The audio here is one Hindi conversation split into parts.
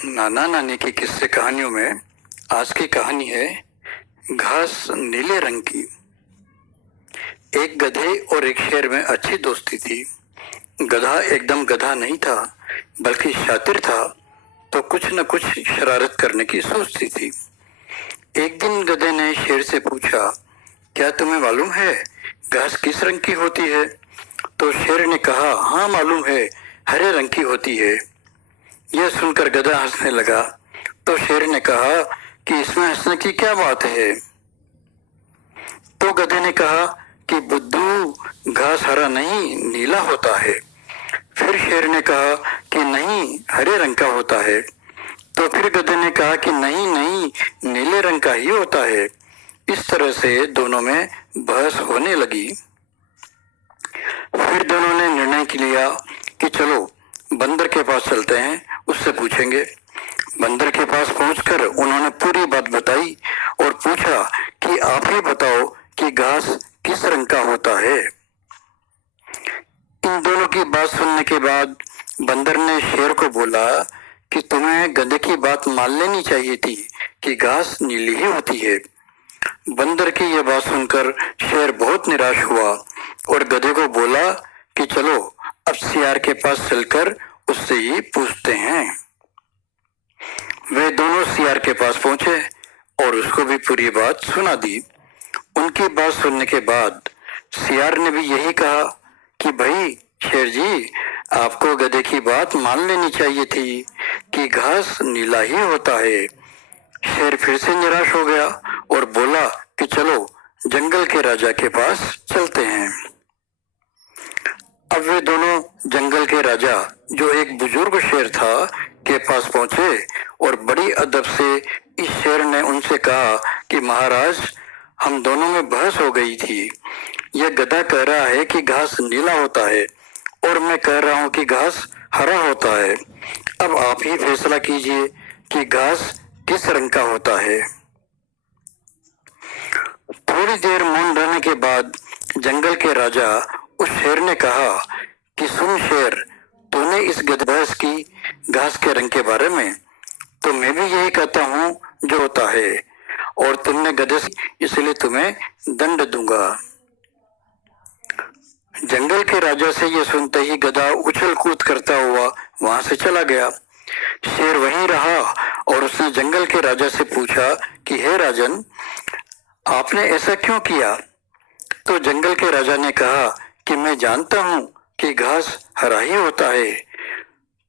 नाना नानी की किस्से कहानियों में आज की कहानी है घास नीले रंग की। एक गधे और एक शेर में अच्छी दोस्ती थी। गधा एकदम गधा नहीं था, बल्कि शातिर था, तो कुछ न कुछ शरारत करने की सोचती थी। एक दिन गधे ने शेर से पूछा, क्या तुम्हें मालूम है घास किस रंग की होती है? तो शेर ने कहा, हाँ मालूम है, हरे रंग की होती है। यह सुनकर गधा हंसने लगा। तो शेर ने कहा कि इसमें हंसने की क्या बात है? तो गधे ने कहा कि बुद्धू, घास हरा नहीं नीला होता है। फिर शेर ने कहा कि नहीं, हरे रंग का होता है। तो फिर गधे ने कहा कि नहीं नहीं, नीले रंग का ही होता है। इस तरह से दोनों में बहस होने लगी। फिर दोनों ने निर्णय लिया कि चलो बंदर के पास चलते हैं, उससे पूछेंगे। बंदर के पास पहुंचकर उन्होंने पूरी बात बताई और पूछा कि आप ही बताओ कि घास किस रंग का होता है। इन दोनों की बात सुनने के बाद बंदर ने शेर को बोला कि तुम्हें गधे की बात मान लेनी चाहिए थी कि घास नीली ही होती है। बंदर की यह बात सुनकर शेर बहुत निराश हुआ और गधे को बोला कि चलो अब सियार के पास चलकर उससे ही पूछते हैं। वे दोनों सियार के पास पहुंचे और उसको भी पूरी बात सुना दी। उनकी बात सुनने के बाद सियार ने भी यही कहा कि भाई शेर जी, आपको गधे की बात मान लेनी चाहिए थी कि घास नीला ही होता है। शेर फिर से निराश हो गया और बोला कि चलो जंगल के राजा के पास चलते हैं। अब वे दोनों जंगल के राजा, जो एक बुजुर्ग शेर था, के पास पहुंचे और बड़ी अदब से इस शेर ने उनसे कहा कि महाराज, हम दोनों में बहस हो गई थी। यह गधा कह रहा है कि घास नीला होता है और मैं कह रहा हूँ कि घास हरा होता है। अब आप ही फैसला कीजिए कि घास किस रंग का होता है। थोड़ी देर मौन रहने के बाद जंगल के राजा उस शेर ने कहा कि सुन शेर, तूने इस बहस की घास के रंग के बारे में, तो मैं भी यही कहता हूँ जो होता है, और तुमने गधे से, इसलिए तुम्हें दंड दूंगा। जंगल के राजा से यह सुनते ही गधा उछल कूद करता हुआ वहां से चला गया। शेर वहीं रहा और उसने जंगल के राजा से पूछा कि हे राजन, आपने ऐसा क्यों किया? तो जंगल के राजा ने कहा कि मैं जानता हूँ कि घास हरा ही होता है।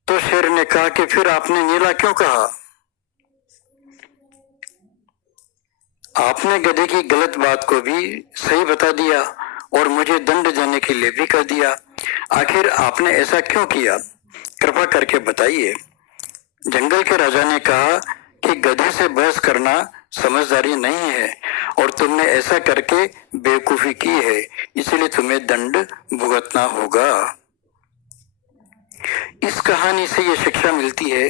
तो शेर ने कहा कि फिर आपने नीला क्यों कहा? आपने गधे की गलत बात को भी सही बता दिया और मुझे दंड देने के लिए भी कह दिया। आखिर आपने ऐसा क्यों किया? कृपा करके बताइए। जंगल के राजा ने कहा कि गधे से बहस करना समझदारी नहीं है और तुमने ऐसा करके बेवकूफी की है, इसलिए तुम्हें दंड भुगतना होगा। इस कहानी से यह शिक्षा मिलती है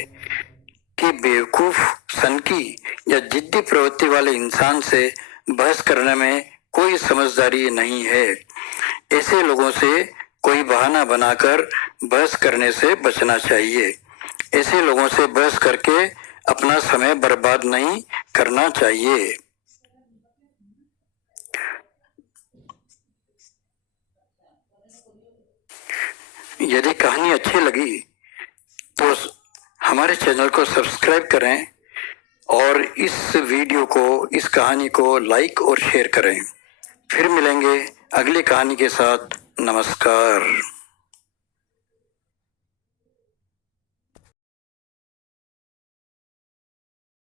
कि बेवकूफ, सनकी या जिद्दी प्रवृत्ति वाले इंसान से बहस करने में कोई समझदारी नहीं है। ऐसे लोगों से कोई बहाना बनाकर बहस करने से बचना चाहिए। ऐसे लोगों से बहस करके अपना समय बर्बाद नहीं करना चाहिए। यदि कहानी अच्छी लगी तो हमारे चैनल को सब्सक्राइब करें और इस वीडियो को, इस कहानी को लाइक और शेयर करें। फिर मिलेंगे अगली कहानी के साथ। नमस्कार।